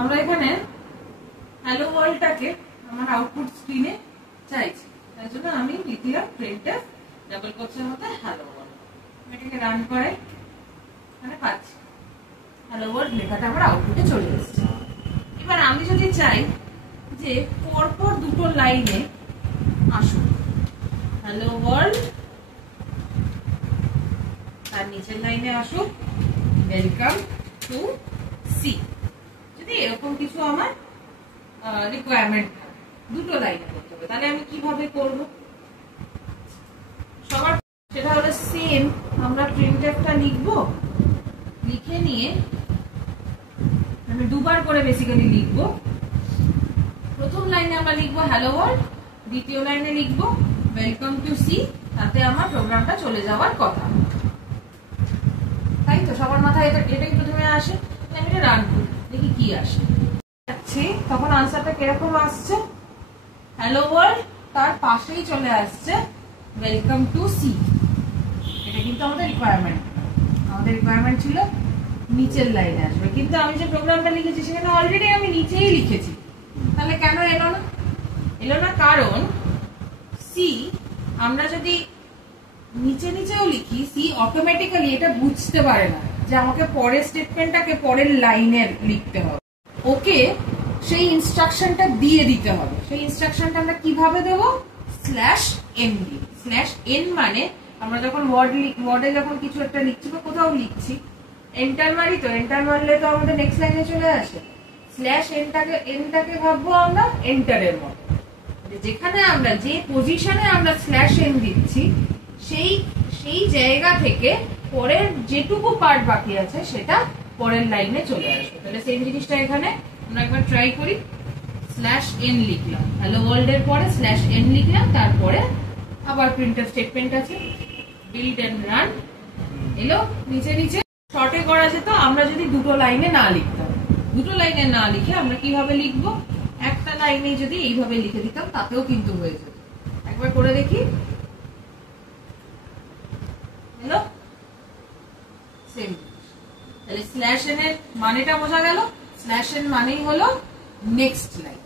আমরা এখানে হ্যালো ওয়ার্ল্ডটাকে আমার আউটপুট স্ক্রিনে চাইছি, তার জন্য আমি লিখলাম প্রিন্টএফ ডাবল কোটসের মধ্যে হ্যালো ওয়ার্ল্ড। এটাকে রান করে মানে পাচ্ছি হ্যালো ওয়ার্ল্ড লেখাটা আমার আউটপুটে চলে এসেছে। এবার আমি যদি চাই যে পরপর দুটো লাইনে আসুক হ্যালো ওয়ার্ল্ড, তার নিচের লাইনে আসুক ওয়েলকাম টু সি, যদি এরকম কিছু আমার রিকোয়ারমেন্ট দুটো লাইনে করতে হবে, তাহলে আমি কিভাবে করব? সবার সেটা হলো সেম, আমরা প্রিন্টএফটা লিখবো, লিখে নিয়ে আমি দুবার করে বেসিক্যালি লিখবো। প্রথম লাইনে আমরা লিখবো হ্যালো ওয়ার্ল্ড, দ্বিতীয় লাইনে লিখবো ওয়েলকাম টু সি, তাতে আমার প্রোগ্রামটা চলে যাওয়ার কথা, তাই তো? সবার মাথায় এটাই প্রথমে আসে। আমি এটা রান করি, দেখি কি আসে। তখন আনসারটা কিরকম আসছে? হ্যালো ওয়ার্ল্ড, তার পাশেই চলে আসছে ওয়েলকাম টু সি। এটা কিন্তু আমাদের রিকোয়ারমেন্ট ছিল নিচের লাইনে আসবে, কিন্তু আমি যে প্রোগ্রামটা লিখেছি সেখানে অলরেডি আমি নিচেই লিখেছি, তাহলে কেন এলো না? কারণ সি আমরা যদি নিচে নিচেও লিখি, সি অটোমেটিক্যালি এটা বুঝতে পারে না যে আমাকে পরের স্টেটমেন্টটাকে পরের লাইনে লিখতে হবে, ওকে সেই ইনস্ট্রাকশনটা দিয়ে দিতে হবে। সেই ইনস্ট্রাকশনটা আমরা কিভাবে দেবো? /n দিয়ে। /n মানে আমরা যখন ওয়ার্ডে যখন কিছু একটা লিখছি বা কোথাও লিখছি, এন্টার মারি, তো এন্টার মারলে তো আমাদের নেক্সট লাইনে চলে আসে। /nটাকে ভাববো আমরা এন্টারের মতো, যেখানে আমরা যে পজিশনে আমরা /n দিচ্ছি সেই জায়গা থেকে পরের যেটুকু পার্ট বাকি আছে সেটা পরের লাইনে চলে আসবে। তাহলে সেম জিনিসটা এখানে আমরা একবার ট্রাই করি। /n লিখলাম, হ্যালো ওয়ার্ল্ড এর পরে /n লিখলাম, তারপরে আবার প্রিন্টএফ স্টেটমেন্ট আছে, বিল্ড এন্ড রান এলো নিচে নিচে। শর্টে করা যেত আমরা যদি দুটো লাইনে না লিখতাম। দুটো লাইনে না লিখে আমরা কিভাবে লিখবো? একটা লাইনে যদি এইভাবে লিখে দিতাম তাতেও কিন্তু হয়ে যেত। একবার করে দেখি। হ্যালো সেম, তাহলে /n এর মানেটা বোঝা গেল। /n মানেই হলো নেক্সট লাইন।